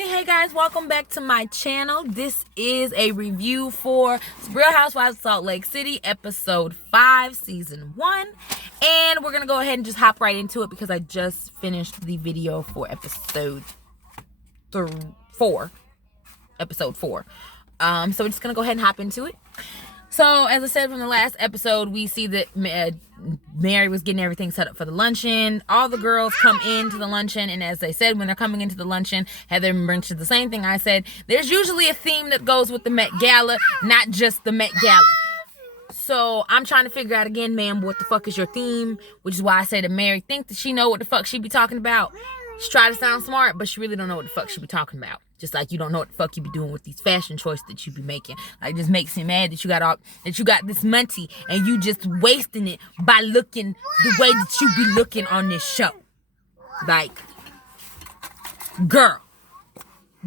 Alrighty, hey guys, welcome back to my channel. This is a review for Real Housewives of Salt Lake City, episode 5, season 1. And we're going to go ahead and just hop right into it because I just finished the video for episode 4. Episode 4. So we're just going to go ahead and hop into it. So, as I said from the last episode, we see that Mary was getting everything set up for the luncheon. All the girls come into the luncheon, and as they said, when they're coming into the luncheon, Heather mentioned the same thing I said. There's usually a theme that goes with the Met Gala, not just the Met Gala. So, I'm trying to figure out again, ma'am, what the fuck is your theme? Which is why I say to Mary, think that she know what the fuck she be talking about. She try to sound smart, but she really don't know what the fuck she be talking about. Just like you don't know what the fuck you be doing with these fashion choices that you be making. Like, it just makes me mad that you got this money and you just wasting it by looking the way that you be looking on this show. Like, girl,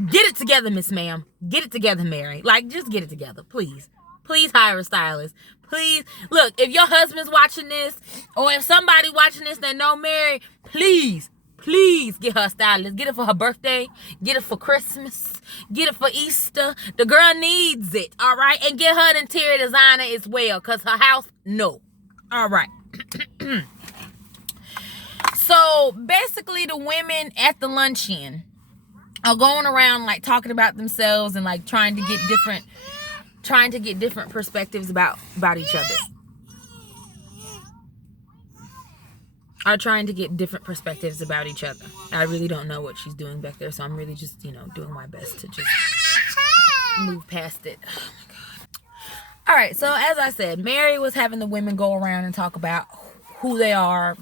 get it together, Miss Ma'am. Get it together, Mary. Like, just get it together, please. Please hire a stylist. Please. Look, if your husband's watching this, or if somebody watching this that know Mary, please get her a stylist. Get it for her birthday. Get it for Christmas. Get it for Easter. The girl needs it, all right? And get her an interior designer as well, because her house, no. All right. So, basically, the women at the luncheon are going around, like, talking about themselves and, like, trying to get different perspectives about each other. Are trying to get different perspectives about each other. I really don't know what she's doing back there, so I'm really just, doing my best to just move past it. Oh my God. All right, so as I said, Mary was having the women go around and talk about who they are,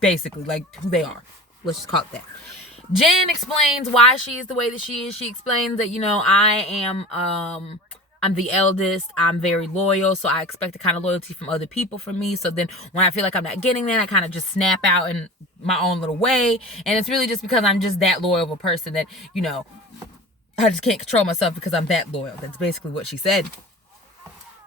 basically, like who they are. Let's just call it that. Jen explains why she is the way that she is. She explains that, I'm the eldest. I'm very loyal, so I expect the kind of loyalty from other people from me. So then when I feel like I'm not getting that, I kind of just snap out in my own little way. And it's really just because I'm just that loyal of a person that, I just can't control myself because I'm that loyal. That's basically what she said.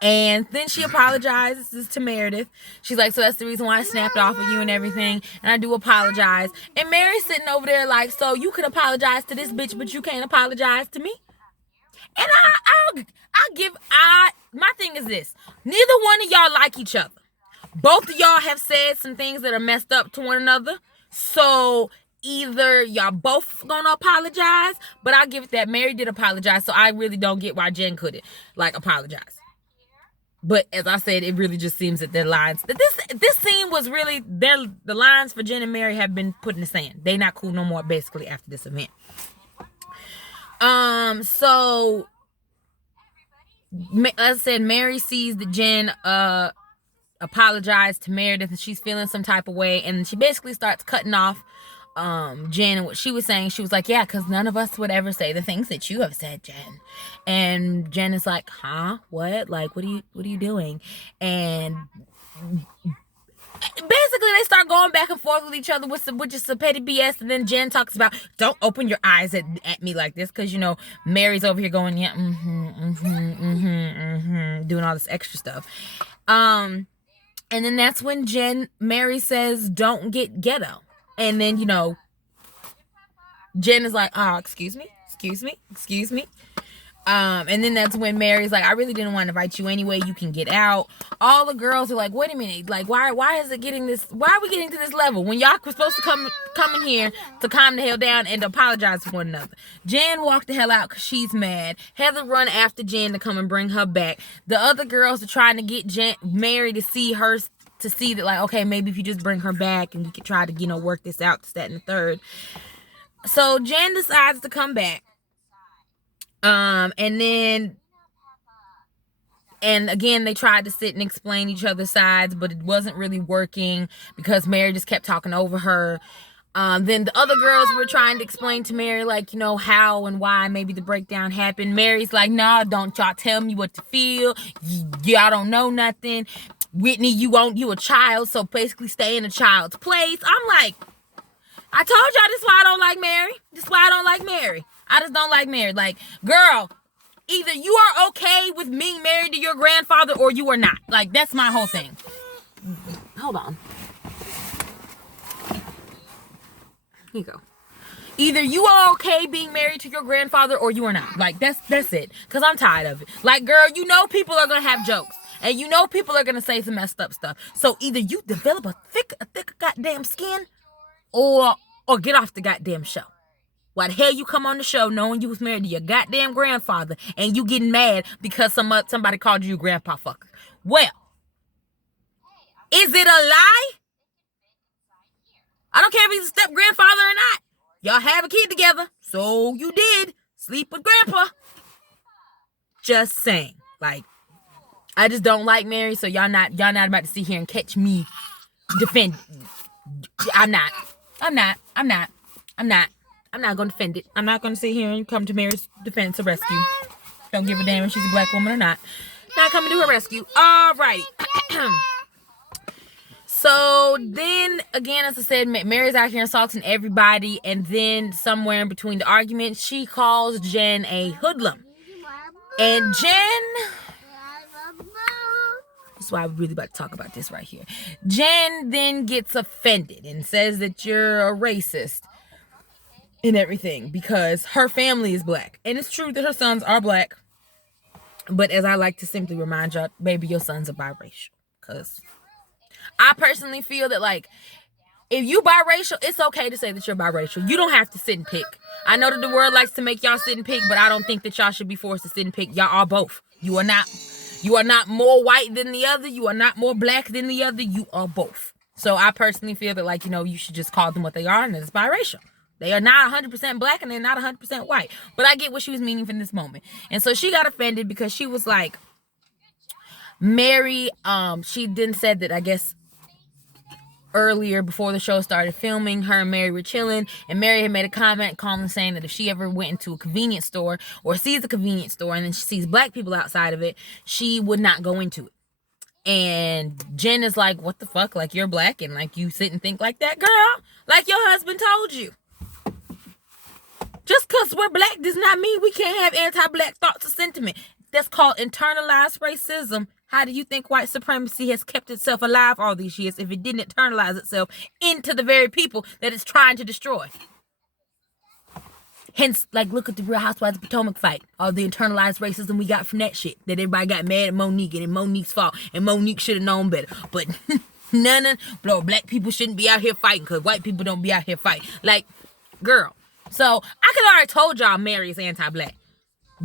And then she apologizes to Meredith. She's like, so that's the reason why I snapped off of you and everything. And I do apologize. And Mary's sitting over there like, so you could apologize to this bitch, but you can't apologize to me? And my thing is this. Neither one of y'all like each other. Both of y'all have said some things that are messed up to one another. So either y'all both gonna apologize, but I'll give it that Mary did apologize. So I really don't get why Jen couldn't, apologize. But as I said, it really just seems that their lines, that this scene was really, the lines for Jen and Mary have been put in the sand. They not cool no more, basically, after this event. So, as I said, Mary sees that Jen, apologized to Meredith and she's feeling some type of way. And she basically starts cutting off, Jen and what she was saying. She was like, yeah, because none of us would ever say the things that you have said, Jen. And Jen is like, huh? What? Like, what are you doing? And basically they start going back and forth with each other with just some petty BS. And then Jen talks about, don't open your eyes at me like this, because Mary's over here going, yeah, doing all this extra stuff. And then that's when Mary says, don't get ghetto. And then Jen is like, oh, excuse me. And then that's when Mary's like, I really didn't want to invite you anyway. You can get out. All the girls are like, wait a minute. Like, why is it getting this? Why are we getting to this level when y'all were supposed to come in here to calm the hell down and apologize to one another? Jen walked the hell out because she's mad. Heather run after Jen to come and bring her back. The other girls are trying to get Mary to see that, like, okay, maybe if you just bring her back and we could try to, work this out, this, that, and the third. So Jen decides to come back. And again, they tried to sit and explain each other's sides, but it wasn't really working because Mary just kept talking over her. Then the other girls were trying to explain to Mary, like, how and why maybe the breakdown happened. Mary's like, nah, don't y'all tell me what to feel. Y'all don't know nothing. Whitney, you a child, so basically stay in a child's place. I'm like, I told y'all this is why I don't like Mary. This is why I don't like Mary. I just don't like Mary. Like, girl, either you are okay with me married to your grandfather or you are not. Like, that's my whole thing. Hold on. Here you go. Either you are okay being married to your grandfather or you are not. Like, that's it. Because I'm tired of it. Like, girl, you know people are going to have jokes. And you know people are going to say some messed up stuff. So either you develop a thicker goddamn skin or get off the goddamn show. Why the hell you come on the show knowing you was married to your goddamn grandfather and you getting mad because somebody called you grandpa fucker? Well, is it a lie? I don't care if he's a step grandfather or not. Y'all have a kid together. So you did. Sleep with grandpa. Just saying. Like, I just don't like Mary, so y'all not about to sit here and catch me defend. I'm not gonna defend it. I'm not gonna sit here and come to Mary's defense or rescue. Don't give a damn if she's a black woman or not. Not coming to her rescue. Alrighty. So then again, as I said, Mary's out here insulting everybody, and then somewhere in between the arguments, she calls Jen a hoodlum. And Jen, that's why I'm really about to talk about this right here. Jen then gets offended and says that you're a racist and everything because her family is black. And it's true that her sons are black. But as I like to simply remind y'all, baby, your sons are biracial. Because I personally feel that, like, if you biracial, it's okay to say that you're biracial. You don't have to sit and pick. I know that the world likes to make y'all sit and pick, but I don't think that y'all should be forced to sit and pick. Y'all are both. You are not more white than the other. You are not more black than the other. You are both. So I personally feel that, like, you should just call them what they are, and it's biracial. They are not 100% black, and they're not 100% white. But I get what she was meaning from this moment. And so she got offended because she was like, Mary, she then said that, I guess, earlier before the show started filming, her and Mary were chilling, and Mary had made a comment calmly saying that if she ever went into a convenience store or sees a convenience store and then she sees black people outside of it, she would not go into it. And Jen is like, what the fuck? Like, you're black and like you sit and think like that, girl? Like your husband told you. Just because we're black does not mean we can't have anti-black thoughts or sentiment. That's called internalized racism. How do you think white supremacy has kept itself alive all these years if it didn't internalize itself into the very people that it's trying to destroy? Hence, like, look at the Real Housewives of Potomac fight. All the internalized racism we got from that shit. That everybody got mad at Monique and it's Monique's fault. And Monique should have known better. But black people shouldn't be out here fighting because white people don't be out here fighting. Like, girl. So, I could already told y'all Mary is anti-black.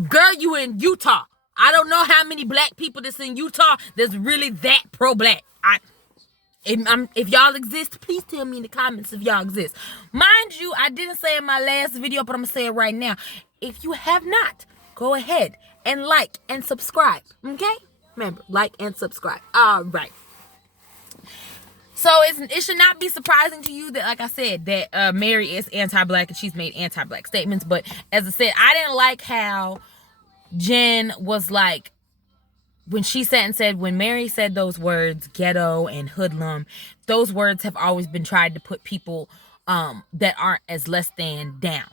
Girl, you in Utah. I don't know how many black people that's in Utah that's really that pro-black. If y'all exist, please tell me in the comments if y'all exist. Mind you, I didn't say in my last video, but I'm going to say it right now. If you have not, go ahead and like and subscribe. Okay? Remember, like and subscribe. All right. So it should not be surprising to you that, like I said, that Mary is anti-black and she's made anti-black statements. But as I said, I didn't like how Jen was like, when she sat and said, when Mary said those words, ghetto and hoodlum, those words have always been tried to put people that aren't as less than down.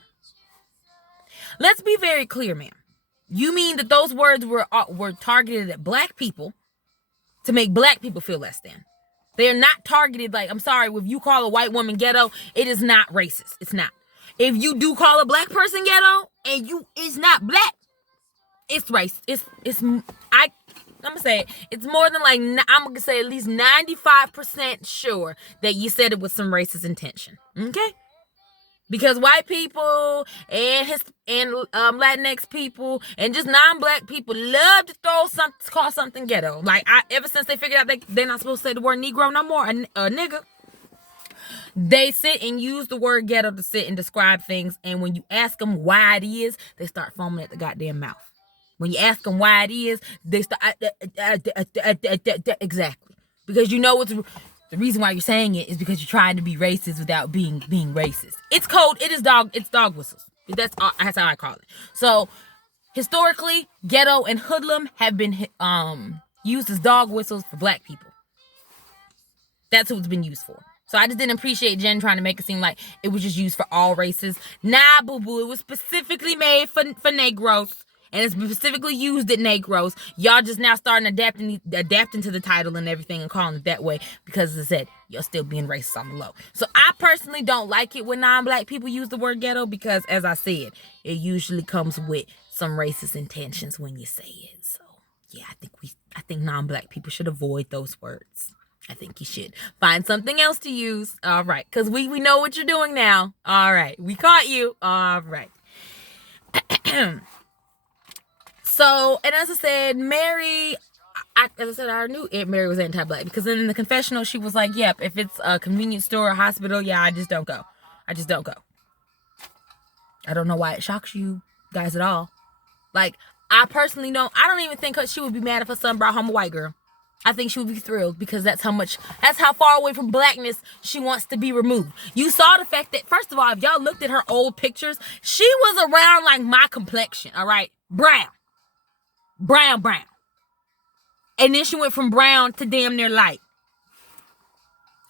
Let's be very clear, ma'am. You mean that those words were targeted at black people to make black people feel less than? They are not targeted, like, I'm sorry, if you call a white woman ghetto, it is not racist. It's not. If you do call a black person ghetto and it's not black, it's racist. I'm gonna say it's more than like, I'm gonna say at least 95% sure that you said it with some racist intention. Okay? Because white people and Latinx people and just non-black people love to call something ghetto. Like, ever since they figured out they're not supposed to say the word Negro no more, a nigga, they sit and use the word ghetto to sit and describe things. And when you ask them why it is, they start foaming at the goddamn mouth. When you ask them why it is, they start exactly, because you know what's the reason why you're saying it is because you're trying to be racist without being racist. It's code. It's dog whistles. That's how I call it. So historically, ghetto and hoodlum have been used as dog whistles for black people. That's what it's been used for. So I just didn't appreciate Jen trying to make it seem like it was just used for all races. Nah, boo-boo. It was specifically made for Negroes. And it's specifically used at Negroes. Y'all just now starting adapting to the title and everything and calling it that way. Because as I said, you're still being racist on the low. So I personally don't like it when non-black people use the word ghetto because, as I said, it usually comes with some racist intentions when you say it. So yeah, I think non-black people should avoid those words. I think you should find something else to use. All right, because we know what you're doing now. All right, we caught you. All right. So, and as I said, Mary, I knew Mary was anti-black because then in the confessional, she was like, yep, if it's a convenience store or hospital, yeah, I just don't go. I just don't go. I don't know why it shocks you guys at all. Like, I personally don't even think she would be mad if her son brought home a white girl. I think she would be thrilled because that's how far away from blackness she wants to be removed. You saw the fact that, first of all, if y'all looked at her old pictures, she was around like my complexion, all right? Brown. And then she went from brown to damn near light.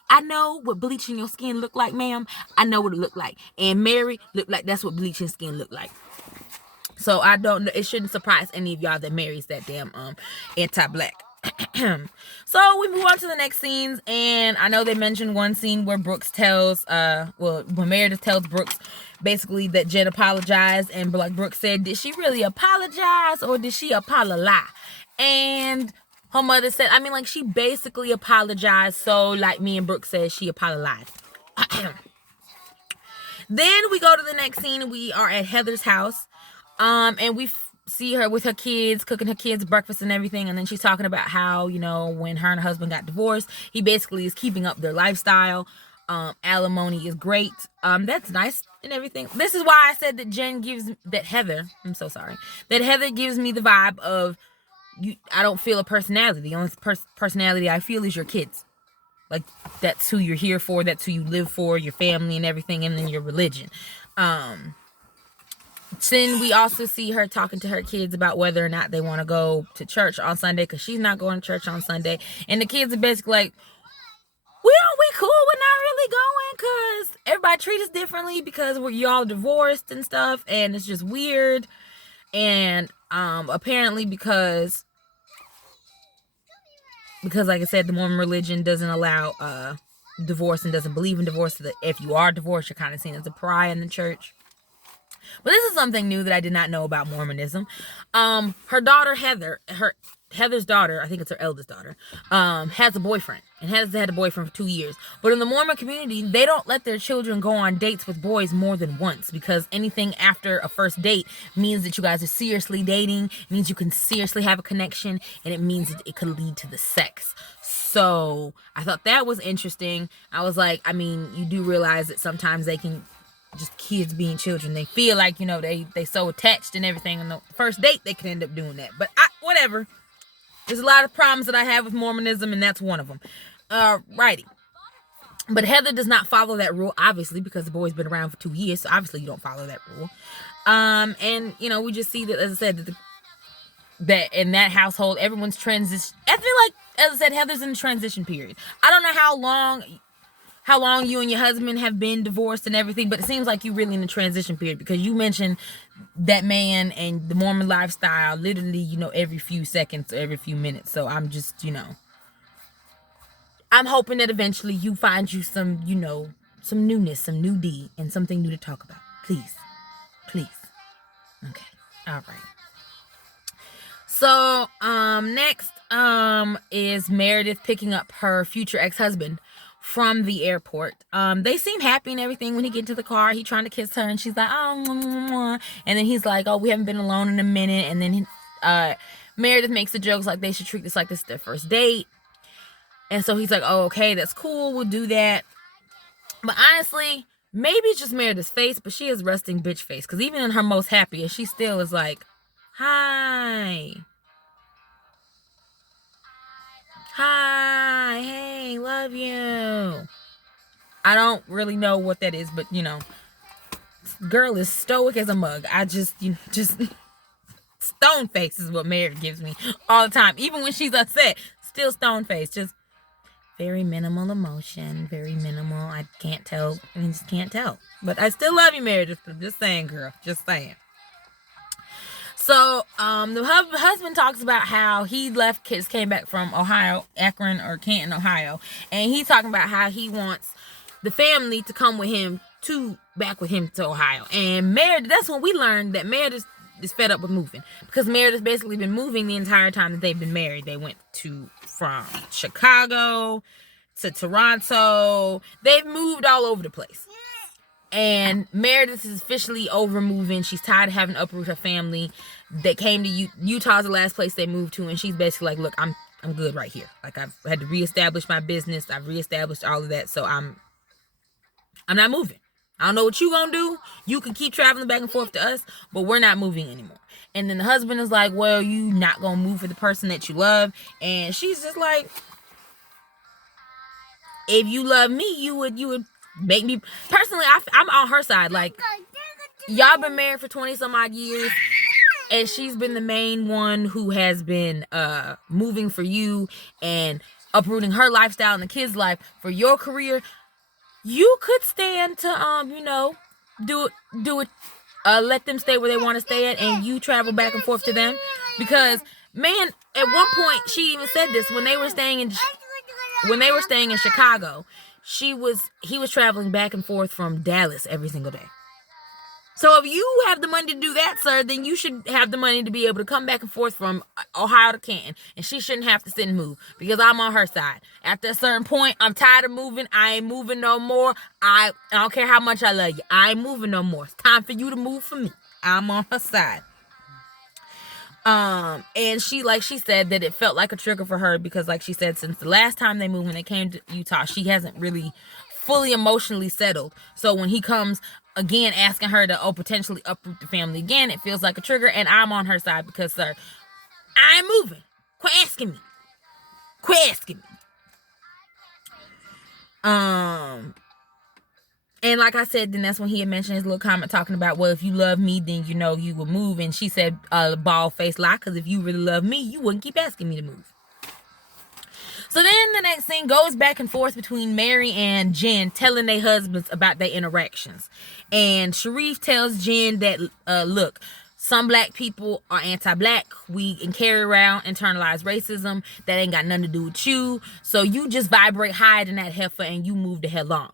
I know what bleaching your skin look like, ma'am. I know what it looked like. And Mary looked like that's what bleaching skin looked like. So I don't know. It shouldn't surprise any of y'all that Mary's that damn anti-black. So we move on to the next scenes, and I know they mentioned one scene where Brooks tells when Meredith tells Brooks basically that Jen apologized, and like Brooks said, did she really apologize or did she apologize? And her mother said, I mean, like, she basically apologized, so like me and Brooks said, she apologized. Then we go to the next scene. We are at Heather's house, and we see her with her kids, cooking her kids breakfast and everything. And then she's talking about how, you know, when her and her husband got divorced, he basically is keeping up their lifestyle. Alimony is great. That's nice and everything. This is why I said that Heather gives me the vibe of I don't feel a personality. The only personality I feel is your kids. Like, that's who you're here for. That's who you live for, your family and everything, and then your religion. Then we also see her talking to her kids about whether or not they want to go to church on Sunday, because she's not going to church on Sunday. And the kids are basically like, we cool, we're not really going because everybody treats us differently because you all divorced and stuff, and it's just weird. And apparently because like I said, the Mormon religion doesn't allow divorce and doesn't believe in divorce. So that if you are divorced, you're kind of seen as a pariah in the church. But this is something new that I did not know about Mormonism. Her daughter Heather's daughter, I think it's her eldest daughter, has a boyfriend, and has had a boyfriend for 2 years. But in the Mormon community, they don't let their children go on dates with boys more than once, because anything after a first date means that you guys are seriously dating. It means you can seriously have a connection, and it means it could lead to the sex. So I thought that was interesting. I was like, I mean, you do realize that sometimes they can, just kids being children, they feel like, you know, they so attached and everything. On the first date, they could end up doing that. But whatever. There's a lot of problems that I have with Mormonism, and that's one of them. Righty. But Heather does not follow that rule, obviously, because the boy's been around for 2 years, so obviously you don't follow that rule. And, you know, we just see that, as I said, that in that household, everyone's transition. I feel like, as I said, Heather's in the transition period. I don't know how long you and your husband have been divorced and everything, but it seems like you're really in the transition period, because you mentioned that man and the Mormon lifestyle literally, you know, every few seconds or every few minutes. So I'm just, you know, I'm hoping that eventually you find you some, you know, some newness, some new D, and something new to talk about. Please. Okay. All right. So, next, is Meredith picking up her future ex-husband from the airport. They seem happy and everything. When he get into the car, he trying to kiss her, and she's like, oh, mwah, mwah, mwah. And then he's like, oh, we haven't been alone in a minute. And then Meredith makes the jokes like they should treat this like this is their first date. And so he's like, oh, okay, that's cool, we'll do that. But honestly, maybe it's just Meredith's face, but she is resting bitch face, because even in her most happiest, she still is like, hi, hey, love you. I don't really know what that is, but, you know, girl is stoic as a mug. I just stone face is what Meredith gives me all the time. Even when she's upset, still stone face. Just very minimal emotion, very minimal. I can't tell. I just can't tell. But I still love you, Meredith. I'm just saying, girl. Just saying. So, the husband talks about how he came back from Ohio, Akron or Canton, Ohio, and he's talking about how he wants the family to come with him back with him to Ohio. And Meredith, that's when we learned that Meredith is fed up with moving, because Meredith's basically been moving the entire time that they've been married. They went from Chicago to Toronto. They've moved all over the place. And Meredith is officially over moving. She's tired of having to uproot her family. They came to Utah's the last place they moved to, and she's basically like, look, I'm good right here. Like, I've had to reestablish my business. I've reestablished all of that, so I'm not moving. I don't know what you gonna do. You can keep traveling back and forth to us, but we're not moving anymore. And then the husband is like, well, you not gonna move for the person that you love. And she's just like, if you love me, you would make me. Personally, I'm on her side. Like, y'all been married for 20 some odd years, and she's been the main one who has been moving for you and uprooting her lifestyle and the kids' life for your career. You could stand to do it. Let them stay where they want to stay at, and you travel back and forth to them. Because, man, at one point she even said this when they were staying in Chicago. He was traveling back and forth from Dallas every single day. So if you have the money to do that, sir, then you should have the money to be able to come back and forth from Ohio to Canton. And she shouldn't have to sit and move, because I'm on her side. After a certain point, I'm tired of moving. I ain't moving no more. I don't care how much I love you. I ain't moving no more. It's time for you to move for me. I'm on her side. And she said that it felt like a trigger for her, because like she said, since the last time they moved, when they came to Utah, she hasn't really fully emotionally settled. So when he comes again asking her to potentially uproot the family again, it feels like a trigger. And I'm on her side, because, sir, I ain't moving. Quit asking me. And like I said, then that's when he had mentioned his little comment talking about, well, if you love me, then you would move. And she said, bald-faced lie, because if you really love me, you wouldn't keep asking me to move. So then the next thing goes back and forth between Mary and Jen, telling their husbands about their interactions. And Sharif tells Jen that, look, some black people are anti-black. We can carry around internalized racism. That ain't got nothing to do with you. So you just vibrate higher than that heifer and you move the hell on.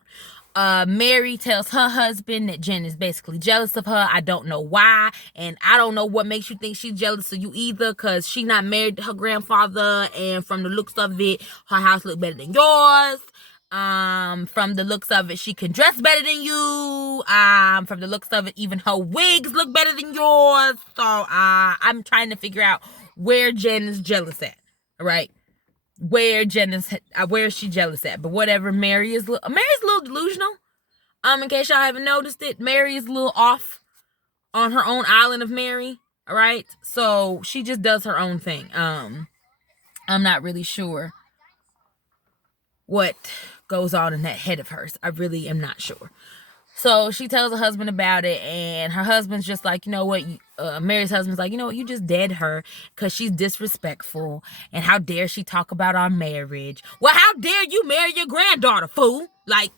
Mary tells her husband that Jen is basically jealous of her. I don't know why, and I don't know what makes you think she's jealous of you either, because she's not married to her grandfather, and from the looks of it, her house look better than yours. From the looks of it, she can dress better than you. From the looks of it, even her wigs look better than yours. So, I'm trying to figure out where Jen is jealous at, right? Where is she jealous at? But whatever, Mary's a little delusional. In case y'all haven't noticed it, Mary is a little off on her own island of Mary. All right, so she just does her own thing. I'm not really sure what goes on in that head of hers. I really am not sure. So she tells her husband about it, and her husband's just like, you know what? Mary's husband's like, you know what? You just dead her because she's disrespectful, and how dare she talk about our marriage? Well, how dare you marry your granddaughter, fool? Like,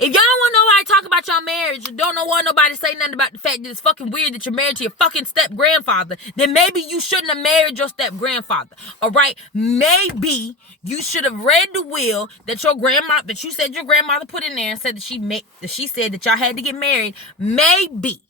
if y'all don't want nobody to talk about your marriage, or don't want nobody to say nothing about the fact that it's fucking weird that you're married to your fucking step-grandfather, then maybe you shouldn't have married your step-grandfather, all right? Maybe you should have read the will that you said your grandmother put in there and said that she said that y'all had to get married. Maybe,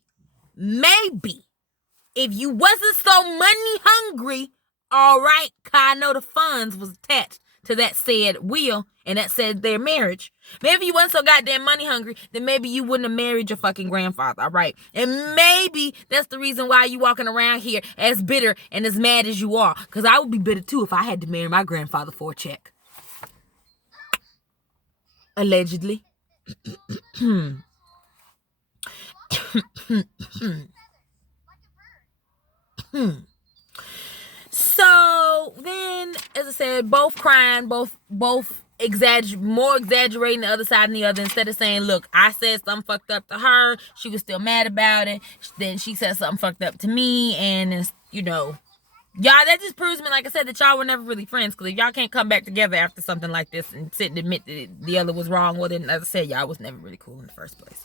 if you wasn't so money hungry, all right, 'cause I know the funds was attached to that said will, and that said their marriage. Maybe you weren't so goddamn money hungry, then maybe you wouldn't have married your fucking grandfather, all right? And maybe that's the reason why you walking around here as bitter and as mad as you are, because I would be bitter too if I had to marry my grandfather for a check. Allegedly. So then, as I said, both crying, both more exaggerating the other side than the other. Instead of saying, look, I said something fucked up to her, she was still mad about it. Then she said something fucked up to me, and it's, y'all, that just proves me, like I said, that y'all were never really friends. Because if y'all can't come back together after something like this and sit and admit that the other was wrong, well then, as I said, y'all was never really cool in the first place.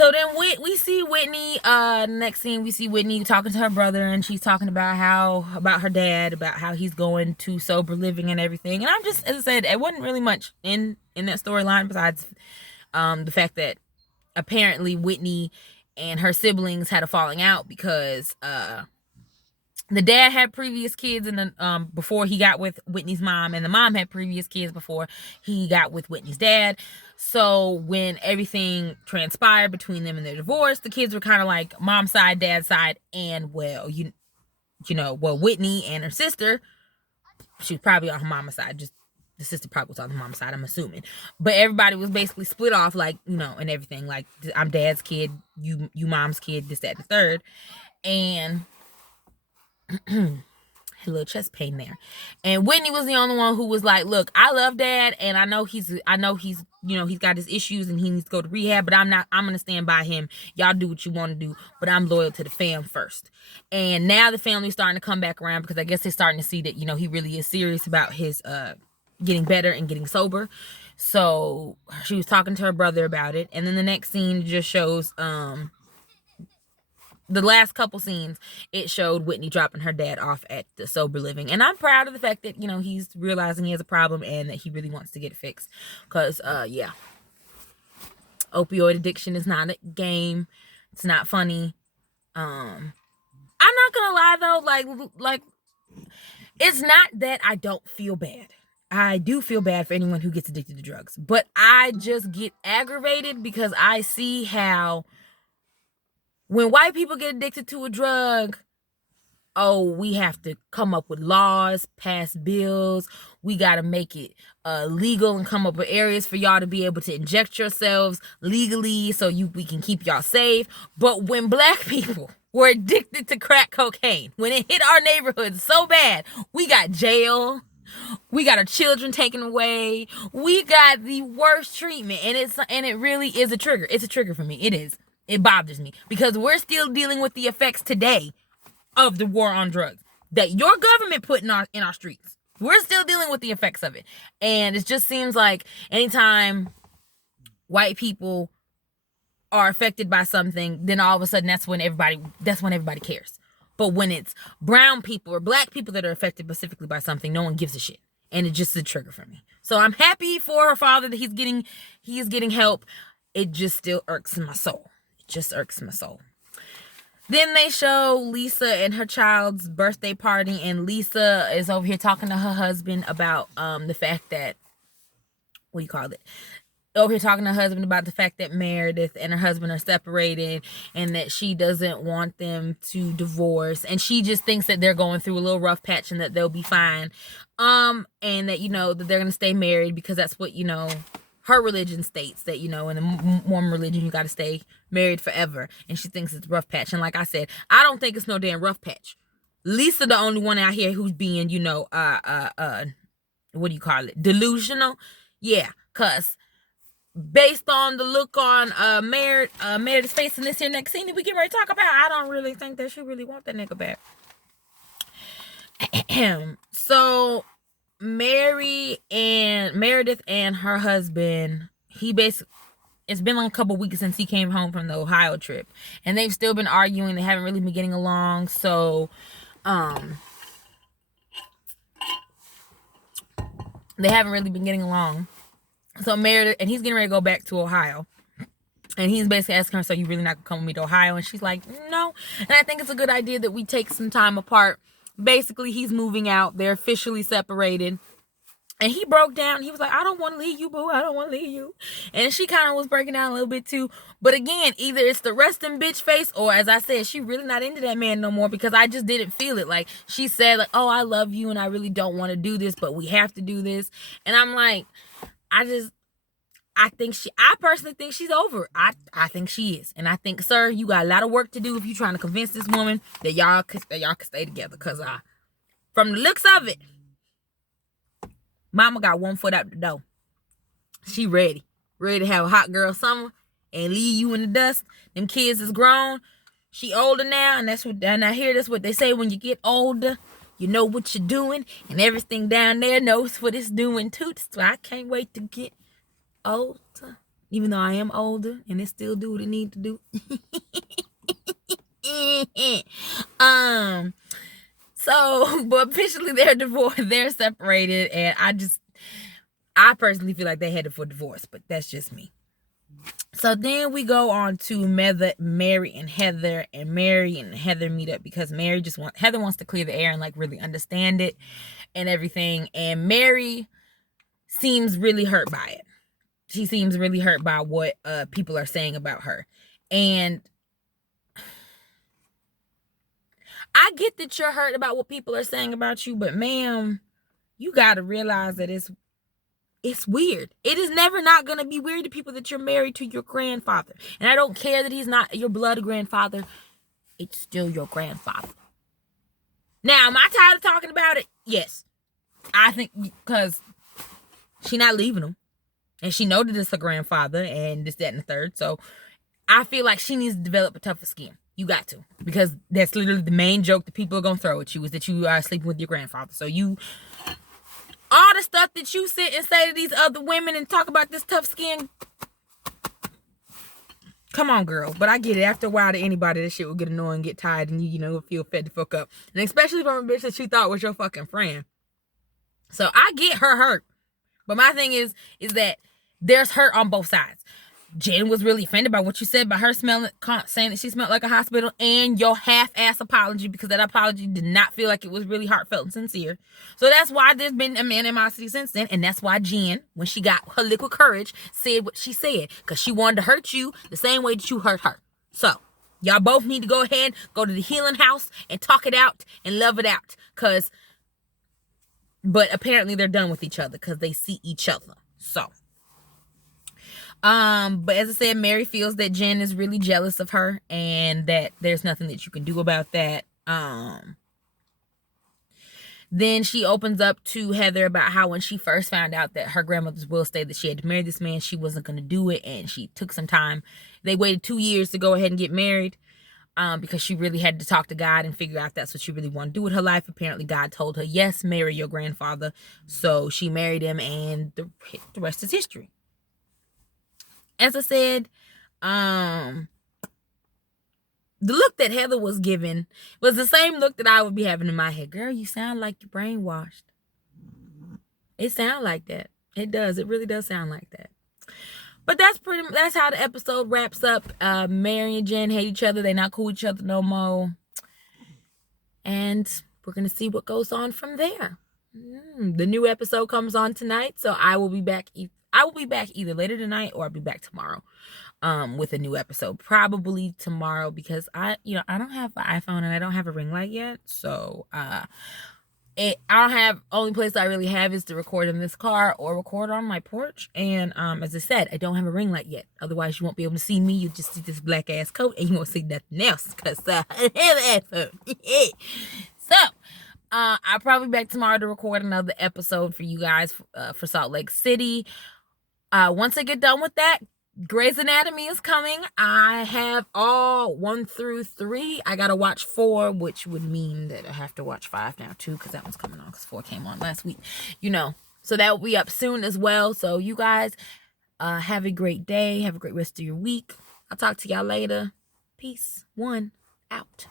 So then we see Whitney, next scene we see Whitney talking to her brother, and she's talking about her dad, about how he's going to sober living and everything. And I'm just, as I said, it wasn't really much in that storyline besides the fact that apparently Whitney and her siblings had a falling out because the dad had previous kids before he got with Whitney's mom, and the mom had previous kids before he got with Whitney's dad. So when everything transpired between them and their divorce, the kids were kind of like mom's side, dad's side, and Whitney and her sister, she was probably on her mama's side. Just the sister probably was on her mama's side, I'm assuming. But everybody was basically split off, like, and everything. Like, I'm dad's kid, you mom's kid, this, that, and the third. And a little chest pain there. And Whitney was the only one who was like, look, I love dad, and I know he's he's got his issues and he needs to go to rehab, but I'm gonna stand by him. Y'all do what you want to do, but I'm loyal to the fam first. And now the family's starting to come back around because I guess they're starting to see that, he really is serious about his getting better and getting sober. So she was talking to her brother about it, and then the next scene just shows the last couple scenes, it showed Whitney dropping her dad off at the sober living. And I'm proud of the fact that, he's realizing he has a problem and that he really wants to get it fixed. Because, opioid addiction is not a game. It's not funny. I'm not gonna lie, though, like, it's not that I don't feel bad. I do feel bad for anyone who gets addicted to drugs. But I just get aggravated because I see how when white people get addicted to a drug, we have to come up with laws, pass bills. We got to make it legal and come up with areas for y'all to be able to inject yourselves legally so we can keep y'all safe. But when black people were addicted to crack cocaine, when it hit our neighborhoods so bad, we got jail. We got our children taken away. We got the worst treatment. And it really is a trigger. It's a trigger for me. It is. It bothers me because we're still dealing with the effects today of the war on drugs that your government put in our streets. We're still dealing with the effects of it. And it just seems like anytime white people are affected by something, then all of a sudden that's when everybody cares. But when it's brown people or black people that are affected specifically by something, no one gives a shit. And it's just a trigger for me. So I'm happy for her father that he is getting help. It just still irks my soul. Just irks my soul. Then they show Lisa and her child's birthday party, and Lisa is over here talking to her husband about the fact that over here talking to her husband about the fact that Meredith and her husband are separated and that she doesn't want them to divorce, and she just thinks that they're going through a little rough patch and that they'll be fine, and that that they're gonna stay married because that's what her religion states, that in the Mormon religion you got to stay married forever, and she thinks it's rough patch. And like I said, I don't think it's no damn rough patch. Lisa the only one out here who's being delusional. Yeah, cause based on the look on Meredith's face in this here next scene that we get ready to talk about, I don't really think that she really want that nigga back. So Meredith and her husband, it's been like a couple weeks since he came home from the Ohio trip, and they've still been arguing. They haven't really been getting along. So they haven't really been getting along. So Meredith, and he's getting ready to go back to Ohio, and he's basically asking her, so you really not gonna come with me to Ohio? And she's like, no. And I think it's a good idea that we take some time apart. Basically, he's moving out. They're officially separated. And he broke down. He was like, I don't want to leave you, boo. I don't want to leave you. And she kind of was breaking down a little bit too. But again, either it's the resting bitch face, or as I said, she really not into that man no more, because I just didn't feel it. Like, she said, like, oh, I love you and I really don't want to do this, but we have to do this. And I'm like, I personally think she's over it. I think she is. And I think, sir, you got a lot of work to do if you're trying to convince this woman that y'all can stay together. Because from the looks of it, mama got one foot out the door. She ready to have a hot girl summer and leave you in the dust. Them kids is grown. She older now, and I hear that's what they say: when you get older, you know what you're doing, and everything down there knows what it's doing too. So I can't wait to get older. even though I am older and it still do what it need to do. So, but officially they're divorced, they're separated, and I personally feel like they're headed for divorce, but that's just me. So then we go on to Mary and Heather, and Mary and Heather meet up because Heather wants to clear the air and like really understand it and everything, and Mary seems really hurt by it. She seems really hurt by what people are saying about her, and I get that you're hurt about what people are saying about you, but ma'am, you gotta realize that it's weird. It is never not going to be weird to people that you're married to your grandfather. And I don't care that he's not your blood grandfather. It's still your grandfather. Now, am I tired of talking about it? Yes. I think because she not leaving him. And she know that it's her grandfather and this, that, and the third. So I feel like she needs to develop a tougher skin. You got to. Because that's literally the main joke that people are going to throw at you is that you are sleeping with your grandfather. So all the stuff that you sit and say to these other women and talk about this tough skin. Come on, girl. But I get it. After a while, to anybody, this shit will get annoying, get tired, and you feel fed the fuck up. And especially from a bitch that she thought was your fucking friend. So I get her hurt. But my thing is that there's hurt on both sides. Jen was really offended by what you said about her saying that she smelled like a hospital, and your half-ass apology, because that apology did not feel like it was really heartfelt and sincere. So that's why there's been an animosity since then, and that's why Jen, when she got her liquid courage, said what she said, because she wanted to hurt you the same way that you hurt her. So y'all both need to go ahead, go to the healing house, and talk it out and love it out, but apparently they're done with each other because they see each other. So but as I said, Mary feels that Jen is really jealous of her and that there's nothing that you can do about that. Then she opens up to Heather about how when she first found out that her grandmother's will stated that she had to marry this man, she wasn't going to do it, and she took some time. They waited 2 years to go ahead and get married because she really had to talk to God and figure out if that's what she really wanted to do with her life. Apparently, God told her, yes, marry your grandfather. So she married him, and the rest is history. As I said, the look that Heather was given was the same look that I would be having in my head. Girl, you sound like you're brainwashed. It sounds like that. It does. It really does sound like that. But that's how the episode wraps up. Mary and Jen hate each other. They're not cool with each other no more. And we're going to see what goes on from there. The new episode comes on tonight, so I will be back either later tonight or I'll be back tomorrow with a new episode. Probably tomorrow because I don't have an iPhone and I don't have a ring light yet. So only place I really have is to record in this car or record on my porch. And as I said, I don't have a ring light yet. Otherwise, you won't be able to see me. You just see this black ass coat and you won't see nothing else because I have an iPhone. So I'll probably be back tomorrow to record another episode for you guys for Salt Lake City. Once I get done with that, Grey's Anatomy is coming. I have all 1 through 3. I gotta watch 4, which would mean that I have to watch 5 now too, because that one's coming on because 4 came on last week. So that will be up soon as well. So you guys have a great day. Have a great rest of your week. I'll talk to y'all later. Peace. 1 out.